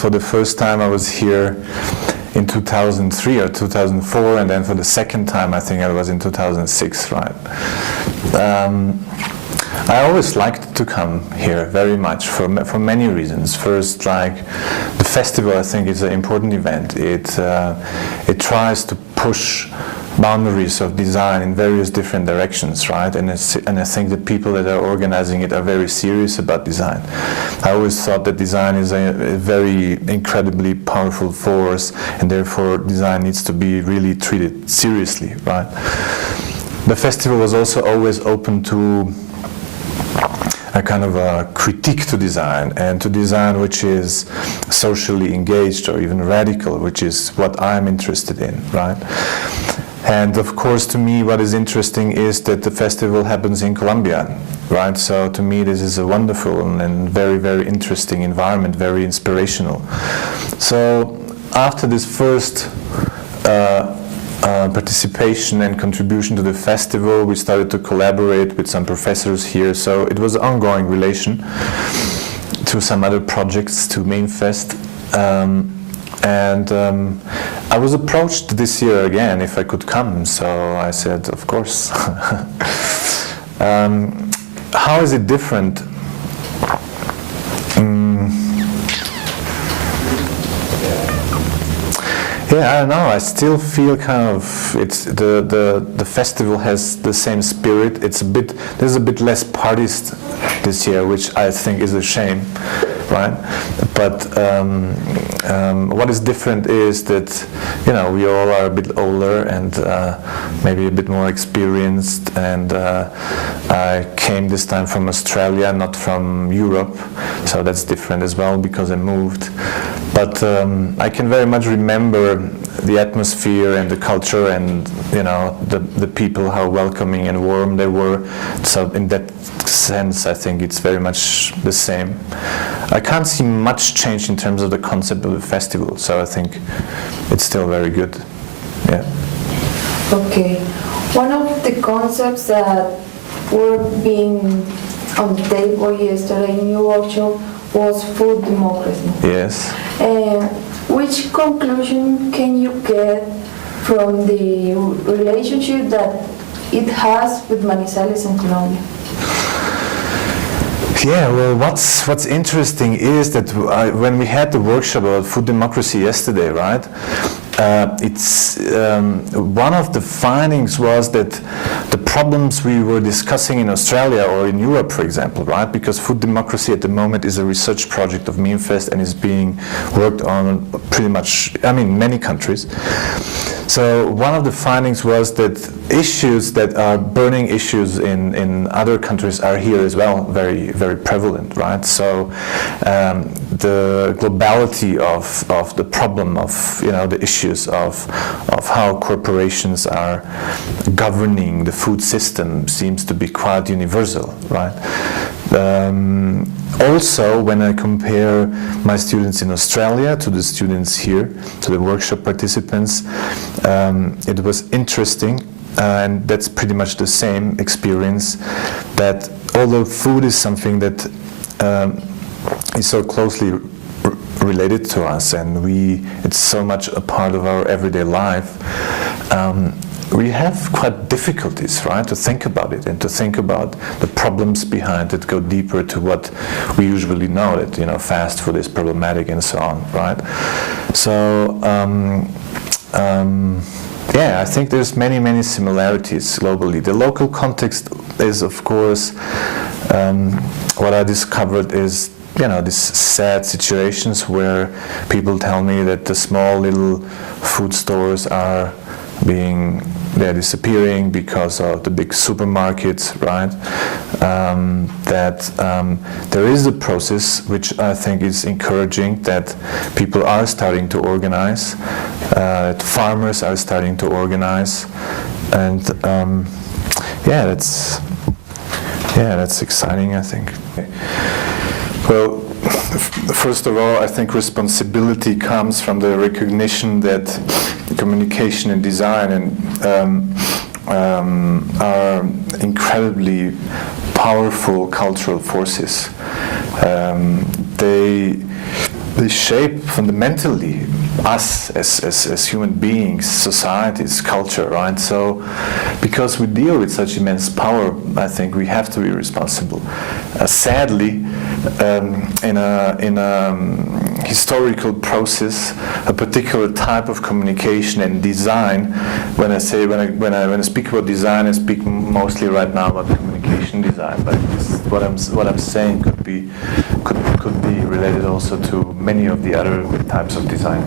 for the first time I was here in 2003 or 2004, and then for the second time I think I was in 2006, right? I always liked to come here very much for many reasons. First, like the festival, I think is an important event. It tries to push boundaries of design in various different directions, right? And I think the people that are organizing it are very serious about design. I always thought that design is a very incredibly powerful force, and therefore design needs to be really treated seriously, right? The festival was also always open to a kind of a critique to design, and to design which is socially engaged or even radical, which is what I'm interested in, right? And of course, to me, what is interesting is that the festival happens in Colombia, right? So to me, this is a wonderful and very, very interesting environment, very inspirational. So after this first participation and contribution to the festival, we started to collaborate with some professors here. So it was an ongoing relation to some other projects, to Mainfest. I was approached this year again if I could come, so I said, of course. How is it different? Yeah, I don't know. I still feel kind of it's the festival has the same spirit. There's a bit less parties this year, which I think is a shame, right? But what is different is that, you know, we all are a bit older and maybe a bit more experienced. And I came this time from Australia, not from Europe, so that's different as well because I moved. But I can very much remember the atmosphere and the culture, and you know, the people, how welcoming and warm they were. So in that sense, I think it's very much the same. I can't see much change in terms of the concept of the festival, so I think it's still very good. Yeah. Okay. One of the concepts that were being on the table yesterday in your workshop was food democracy. Yes. Which conclusion can you get from the relationship that it has with Manizales and Colombia? Yeah, well, what's interesting is that when we had the workshop about food democracy yesterday, right? It's one of the findings was that the problems we were discussing in Australia or in Europe, for example, right? Because food democracy at the moment is a research project of Mainfest and is being worked on pretty much, I mean, many countries. So one of the findings was that issues that are burning issues in other countries are here as well, very, very prevalent, right? So the globality of the problem of, you know, the issues of how corporations are governing the food system seems to be quite universal, right? Also, when I compare my students in Australia to the students here, to the workshop participants, it was interesting, and that's pretty much the same experience, that although food is something that is so closely related to us, and it's so much a part of our everyday life, we have quite difficulties, right, to think about it and to think about the problems behind it, go deeper to what we usually know, that, you know, fast food is problematic and so on, right? So, yeah, I think there's many, many similarities globally. The local context is, of course, what I discovered is, you know, these sad situations where people tell me that the small little food stores they're disappearing because of the big supermarkets, right? There is a process which I think is encouraging, that people are starting to organize, that farmers are starting to organize, and that's exciting, I think. Well, first of all, I think responsibility comes from the recognition that communication and design are incredibly powerful cultural forces. they shape fundamentally us as human beings, societies, culture, right? So, because we deal with such immense power, I think we have to be responsible. Sadly, in a historical process, a particular type of communication and design. When I speak about design, I speak mostly right now about communication design. But what I'm saying could be related also to many of the other types of design.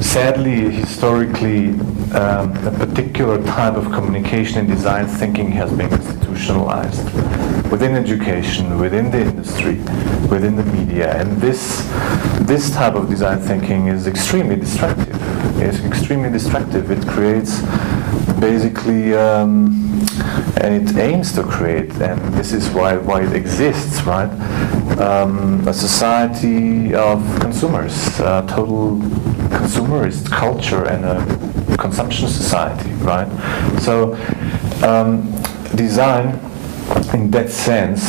Sadly, historically, a particular type of communication and design thinking has been institutionalized within education, within the industry, within the media, and this type of design thinking is extremely destructive. It's extremely destructive. It creates basically, and it aims to create, and this is why it exists, right? A society of consumers, a total consumerist culture, and a consumption society, right? So, design, in that sense,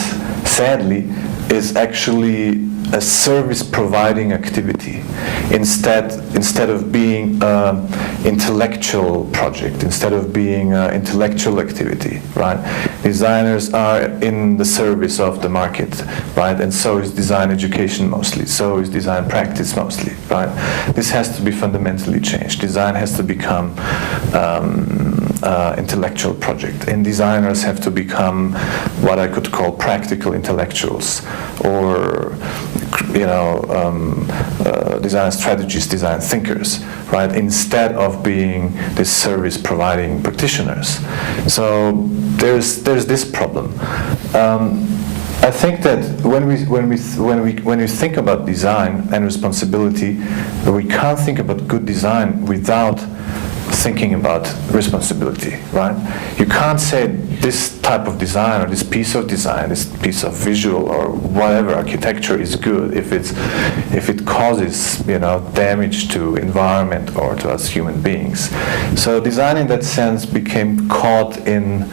sadly, is actually a service-providing activity instead of being an intellectual project, instead of being an intellectual activity, right? Designers are in the service of the market, right? And so is design education mostly, so is design practice mostly, right? This has to be fundamentally changed. Design has to become intellectual project, and designers have to become what I could call practical intellectuals, or design strategists, design thinkers, right? Instead of being this service-providing practitioners. So there's this problem. I think that when we think about design and responsibility, we can't think about good design without thinking about responsibility, right? You can't say this type of design or this piece of design, this piece of visual or whatever architecture is good if it causes damage to environment or to us human beings. So design in that sense became caught in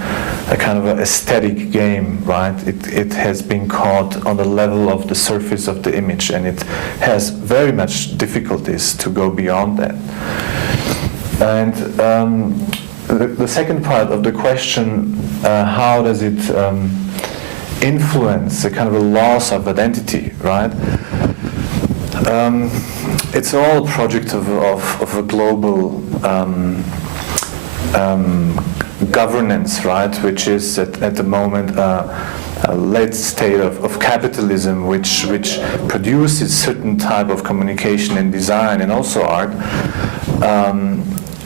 a kind of an aesthetic game, right? It has been caught on the level of the surface of the image, and it has very much difficulties to go beyond that. And the second part of the question, how does it influence a kind of a loss of identity, right? It's all a project of a global governance, right? Which is at the moment a late state of capitalism, which produces certain type of communication and design and also art.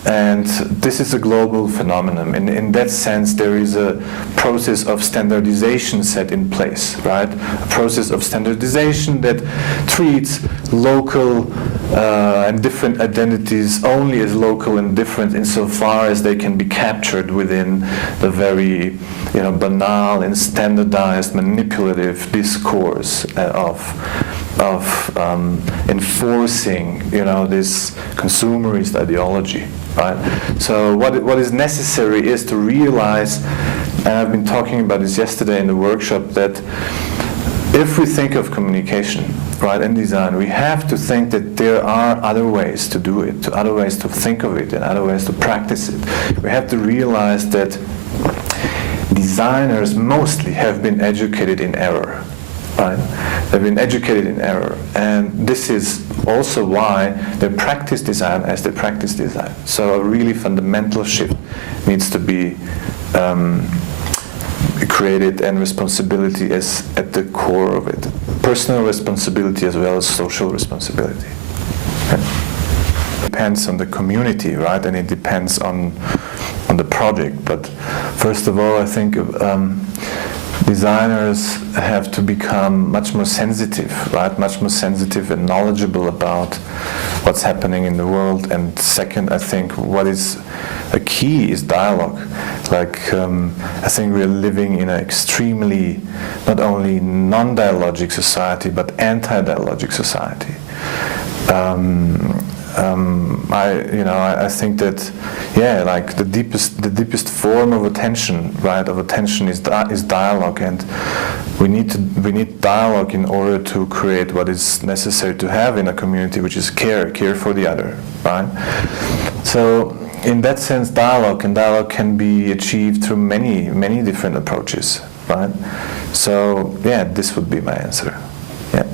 And this is a global phenomenon. In that sense, there is a process of standardization set in place, right? A process of standardization that treats local and different identities only as local and different insofar as they can be captured within the very banal and standardized manipulative discourse of enforcing this consumerist ideology. Right? So what is necessary is to realize, and I've been talking about this yesterday in the workshop, that if we think of communication, right, and design, we have to think that there are other ways to do it, other ways to think of it, and other ways to practice it. We have to realize that designers mostly have been educated in error. Right? They've been educated in error, and this is also why they practice design as they practice design. So a really fundamental shift needs to be created, and responsibility is at the core of it. Personal responsibility as well as social responsibility. Right? It depends on the community, right? And it depends on the project. But first of all, I think designers have to become much more sensitive, right? Much more sensitive and knowledgeable about what's happening in the world. And second, I think what is a key is dialogue. I think we're living in an extremely, not only non-dialogic society, but anti-dialogic society. I think that, the deepest form of attention, right, is dialogue, and we need dialogue in order to create what is necessary to have in a community, which is care for the other, right? So in that sense, dialogue can be achieved through many different approaches, right? So yeah, this would be my answer. Yeah.